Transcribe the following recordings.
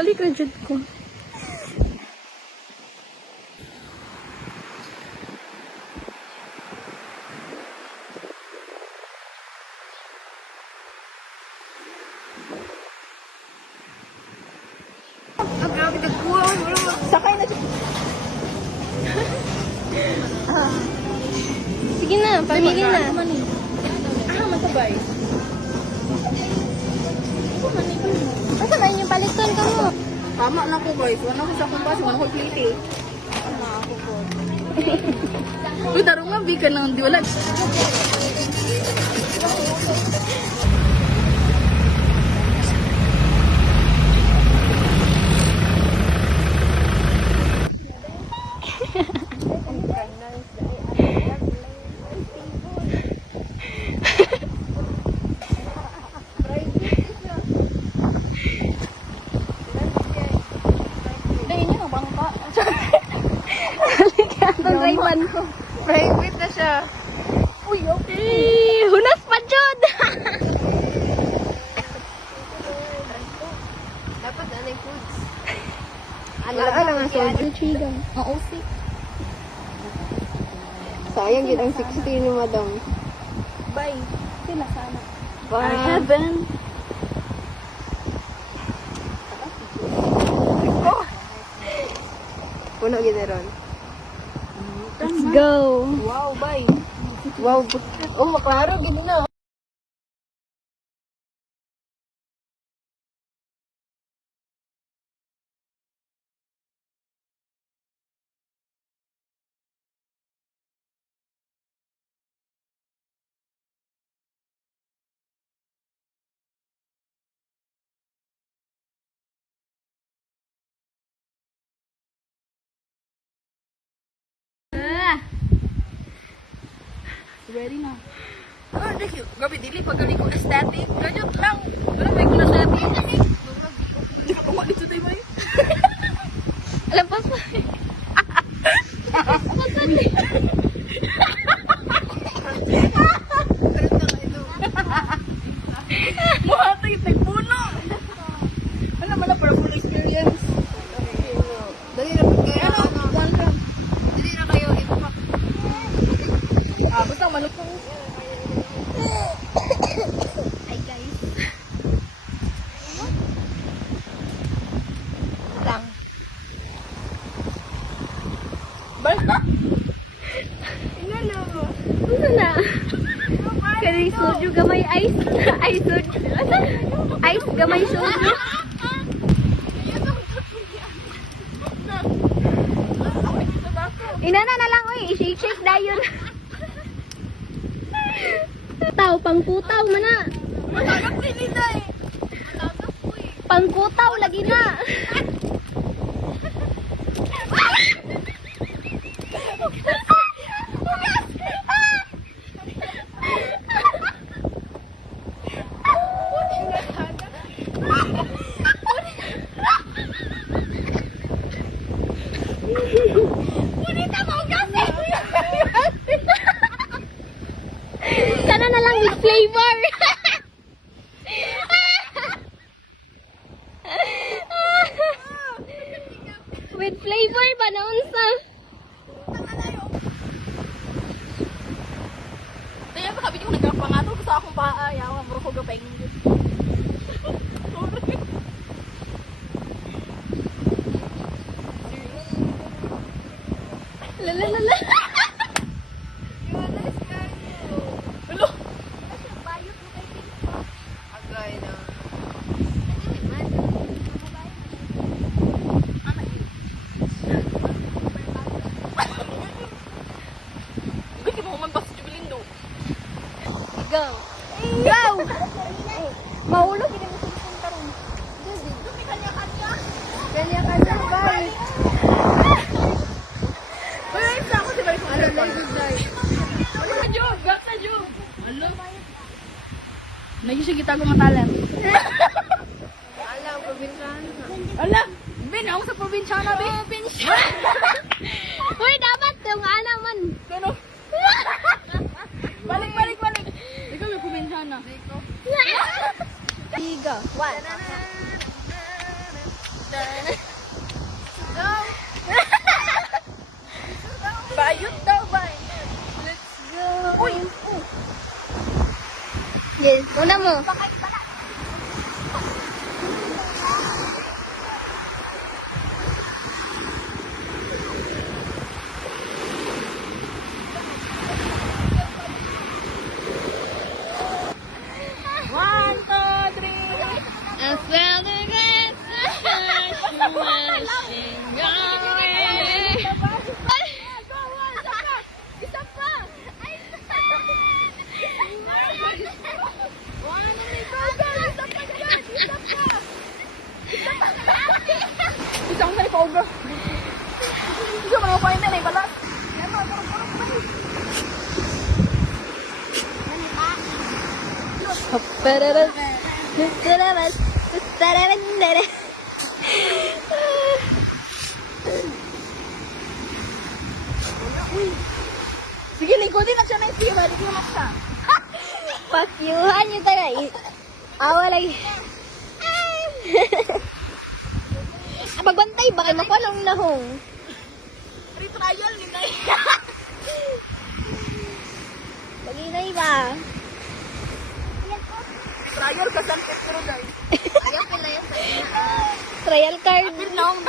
Balik na dyan ko. Grabe ka kuha. Sakay na dyan. Sige na, pamili na. Matabay. Asa na yung paliton ka mo? Tama na ko guys. Wala ko sa kumpas. Wala ko pliti. Uy, darong nga. Bigan lang. Di wala. Rayman ko. Private na siya. Uy, okay. Hunas pa dyan. Dapat anay foods. Ala nga soldier chiga. Oo, sick. Sayang yun ang 60 ni madam. Bye. Sila sana. Bye. Heaven. Puno gineron. Let's go. Wow, bye. Wow. Oh, maklaro gini na. Ready na. Oh, thank you. Grabe, dili pagkali ko aesthetic. Ganyan lang. Wala may kula aesthetic. Hindi ka kuha dito tayo, May. Alam pa sa. Muhatay, nagpuno. Wala man para full experience. Dali na pag kayo. Dali na kayo. Ipapak. Basta manok ko. Hi guys. Lang. Basta. Ano na? Kani soju gamay ice. Ice soju. Ice gamay soju. Inana na lang oy, i-shake dayon. Putaw, pangputaw mana. Matagap din nila eh. Pangputaw lagi na. Kana na lang with flavor. With flavor ba na unsa? Kaya pa kabit yung nagkapangato ko sa akong paa. Yawa, muro ko gapay ngit. Lalalala. Hello? Agay na. Gusto mo man ba sa Jubilindo? Go. Go. Maulo kini mo sa karon. Kanya-kanya bye. Uy, isa ako si Barisong Ano na good night. Ano ka, Job? Gak ka, Job. Ano? Nagyo siya kita ko matalan. Ala, probinsyano. Ala, Ben, ako sa probinsyana, Ben. Uy, dapat yung ana man. Ano? Balik. Ikaw yung probinsyana. Tiga. One. Daw. Bayot daw, bay. Let's go. Uy! Yes, una mo. One, two, three. I felt the gas, Isa pa. Isang na ipoga. Isa mga pain na ibalat. Yan mga karong-karong pa. Sige, lingkodin na siya na isiyo. Balik mo na siya. Pakyuhan nyo taga. Awa lagi. Pagbantay ba kayo makuha nahong? Retrial ni Nay. Paginay ba? Retrial ka San Pedro, guys. Ayaw pala yan sa trial card. Naong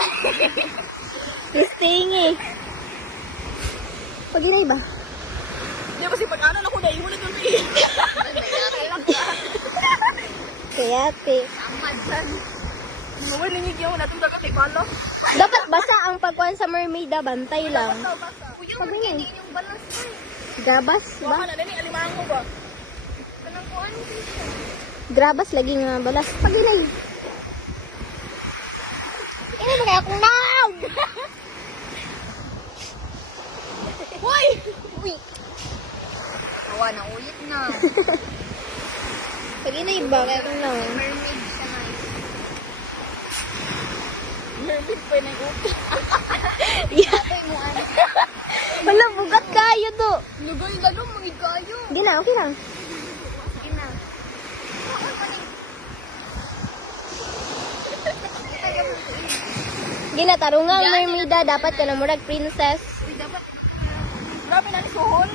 Listing eh. Paginay ba? Di ba si pag-anan ako na ihuli doon eh. Kaya te. Mawal nangig yun. Natong dagat ay pala. Dapat basa ang pagkuhan sa mermaid bantay lang. Uy, Paginay. yung balas mo. Grabas Baka ba? na dani, alimangan ko ba? Kanang kuhan ko. Grabas lagi nga balas. Paginay. Ini ba kaya akong naog? Hoy! Uy. Awa na ulit na. Paginay ba kaya akong naog? Mermaid siya na. Mermaid pa yung nag-upo. Yeah. Wala, bugat kayo to. Lugay na doon, mga kayo. Hindi na, okay lang. Ina. Hindi na, tarungang mermaida. Dapat ka na murag princess. Dapat. Grabe na ni Suhol.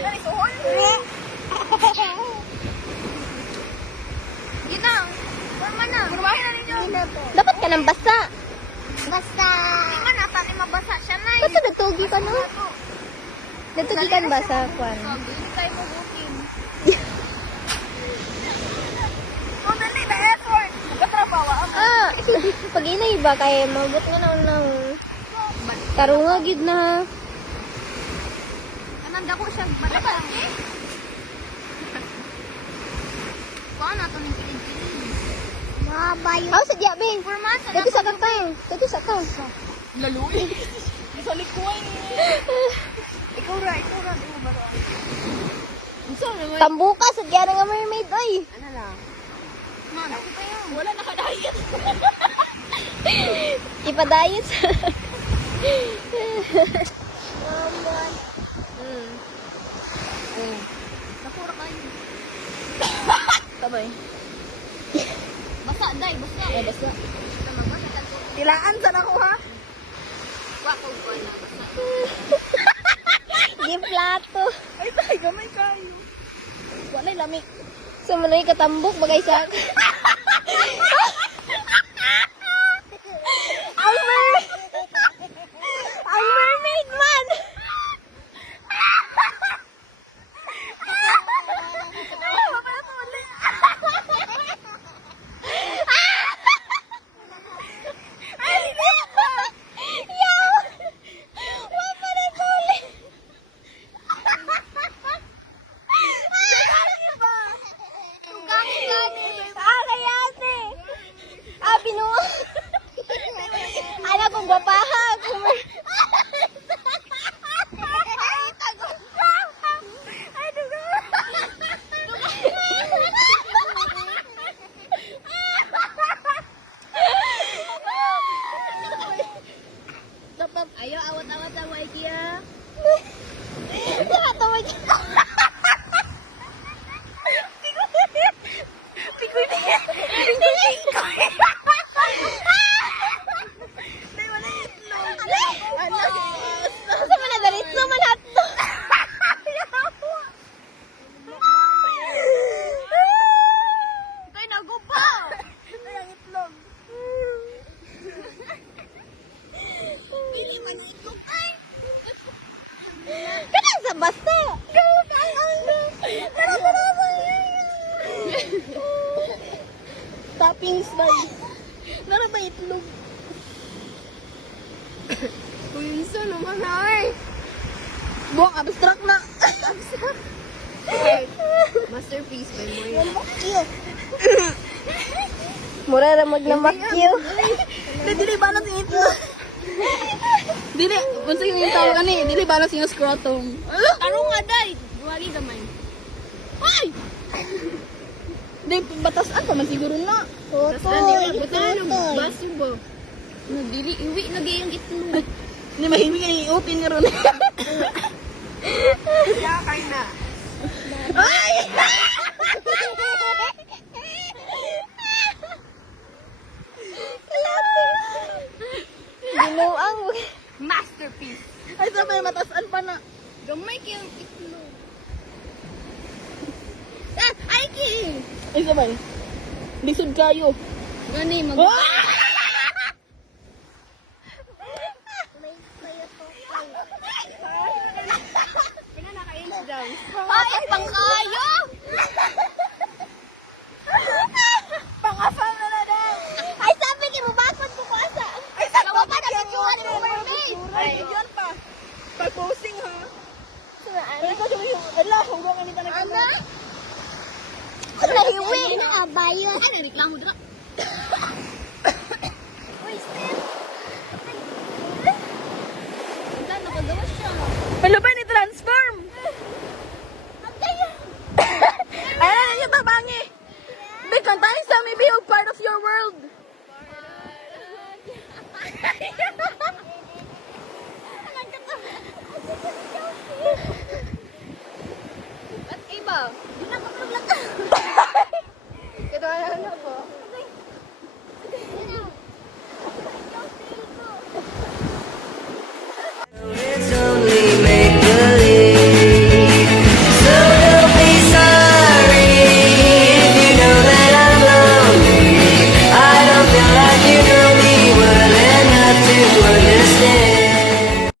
Na ni Suhol. Gina. Forma na. Formahin na ninyo. Dapat ka nang basa. Basta. Hindi man nata ni mabasa siya na. Ba't sa natugi ka no? Natugi ka ba sa kwan? Hindi tayo mabukin. Oh, dali na effort. Katrabawa ako. Pag inay ba, kaya mabot nga na ng tarunga gid na. Ananda ko siya. Bata. Kuha na ito ng kilig-kilig. Mabayo. Aw, sa diya, Bing. Informasa Dito sa kakang. Dito sa kang. Laluin. Sa likuan Ikaw ra. Ikaw ba ro? Unsa naman? Tambuka, sa diya nga mermaid, oy. Ano lang? Man, ako pa yan. Wala nakadayat. Ipadayot sa... Nakura kayo. Tabay. Basa, day. Basa. Eh, basta. Tilaan sa nako ha? Wako ko na. Di plato. Ay, tay, gamay kayo. Wala lami. Sa manoy katambok, bagay sa... Ang mermaid man! Binuo. Anak kong bapahag. Ayo, awat-awat sa Ikea. Nakatawag. Pikoy. toppings ba? Nara ba itlog? Kunso naman ay. Buwang abstract na. Masterpiece by Moira. Mura ra maglamakyo. Dili ba na itlog? Dili, unsa yung tawag ani? Dili ba na scrotum? Tarong nga day. Buwagi gamay. Ay! Di, batasan pa man siguro na. Baso ba? Nagdili, iwi, nagiyang itlog. Hindi mahimik ay open nga ron. Yakay na. Ay! Ginuang masterpiece. Ay, sabay matasan pa na. Gamay kayang itlog. Ah, ay ki! Ay, sabay. Lisod kayo. Gani, mag... Ay, pang kayo! Pangasal na na daw. Ay, sabi ki mo, bakit ko asa? Ay, sa Nawa pa na videohan mo, mermaid! Ay, yan pa. Pag-posting ha. Ay, ko yung... Ala, huwag ka nito nag-ano. Nahiwi! Ano, abayo? Ano, reklamo dito? Uy, Steph! Wala, nakagawa siya. Ano ba ni transform? Ay, ano yung tabangi? Hindi, kantahin sa maybe a part of your world. At iba, hindi na kapag lang. Ito, ano po?